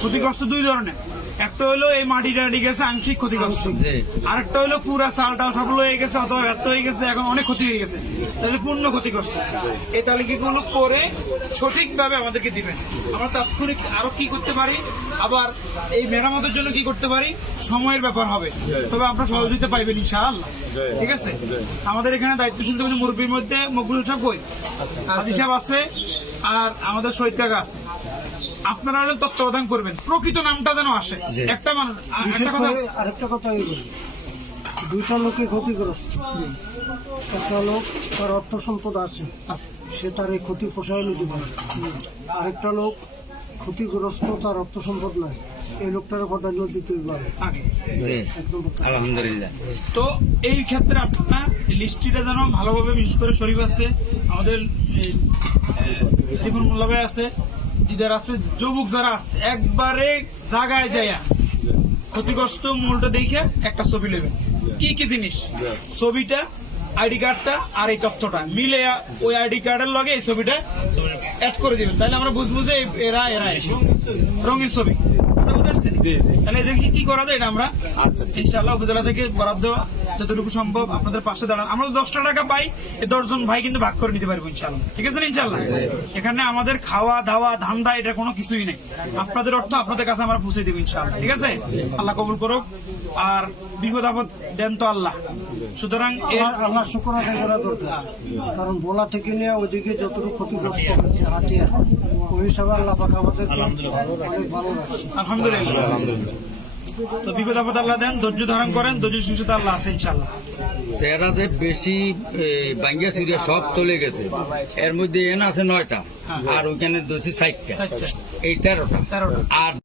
ক্ষতিগ্রস্ত দুই ধরনের, একটা হলো এই মাটি টাটি গেছে আংশিক ক্ষতিগ্রস্ত, আরেকটা হলো পুরা চাল টাল সব হয়ে গেছে অথবা ব্যর্থ হয়ে গেছে, এখন অনেক ক্ষতি হয়ে গেছে, তাহলে পূর্ণ ক্ষতিগ্রস্ত। এই তালিকাগুলো করে সঠিকভাবে আমাদেরকে দিবেন। আমরা তাৎক্ষণিক আরো কি করতে পারি, আবার এই মেরামতের জন্য কি করতে পারি, সময়ের ব্যাপার হবে, তবে আপনারা সহযোগিতা পাইবেন ইনশাআল্লাহ। ঠিক আছে, আমাদের এখানে দায়িত্বশীল মুরব্বীর মধ্যে মকবুল সাহেব বই, হাজি সাহেব আছে, আর আমাদের শহীদ কাকা আছে। আপনারা হলে তত্ত্বাবধান করবেন, প্রকৃত নামটা যেন আসে। একটা মানুষ আরেকটা কথা, দুইটা লোকে ক্ষতিগ্রস্ত, একটা লোক তার অর্থ সম্পদ আছে, সে তার এই ক্ষতি পোষায় নিতে পারে, আরেকটা লোক ক্ষতিগ্রস্ত, তার অর্থ সম্পদ নাই, এই লোকটার প্রাধান্য দিতে পারে। আলহামদুলিল্লাহ। তো এই ক্ষেত্রে আপনারা লিস্টটা যেন ভালোভাবে, বিশেষ করে শরীফ আছে, আমাদের ত্রিপুর মোল্লা ভাই আছে, দিদার আছে, যুবক যারা আছে, একবারে জায়গায় যাইয়া ক্ষতিগ্রস্ত মূলটা দেখে একটা ছবি নেবেন। কি কি জিনিস, ছবিটা, আইডি কার্ডটা আর এই তথ্যটা মিলে ওই আইডি কার্ডের লগে এই ছবিটা অ্যাড করে দিবেন, তাহলে আমরা বুঝবো যে এরা এসে রঙিন ছবি। তাহলে এদেরকে কি করা যায়, এটা আমরা ইনশাআল্লাহ উপজেলা থেকে বরাদ্দ যতটুকু সম্ভব আপনাদের পাশে দাঁড়ান। আমরা 10টা টাকা পাই, এই 10 জন ভাই কিন্তু ভাগ করে নিতে পারবো ইনশাআল্লাহ। ঠিক আছে ইনশাআল্লাহ, এখানে আমাদের খাওয়া দাওয়া ধান্দা এটা কোনো কিছুই নেই, আপনাদের অর্থ আপনাদের কাছে আমরা পৌঁছে দেবো ইনশাআল্লাহ। ঠিক আছে, আল্লাহ কবুল করুক। আর বিপদ আপদ দেন তো আল্লাহ, সুতরাং আল্লাহ শুকর আদায় করা দরকার, কারণ বোলা থেকে নিয়ে ওইদিকে যতটুকু ক্ষতিগ্রস্ত হয়েছে হাটিয়া, ওই হিসাবে আল্লাহ পাক আমাদের অনেক ভালো রাখছে। আলহামদুলিল্লাহ। তো বিপদ আপদ আল্লাহ দেন, ধৈর্য ধারণ করেন, ধৈর্য সুস্থতা আল্লাহ আছে ইনশাআল্লাহ। চেহারা যে বেশি বাঙ্গিয়া সিরিয়া সব চলে গেছে, এর মধ্যে এন আছে 9টা, আর ওইখানে 60টা, এই 13টা, আর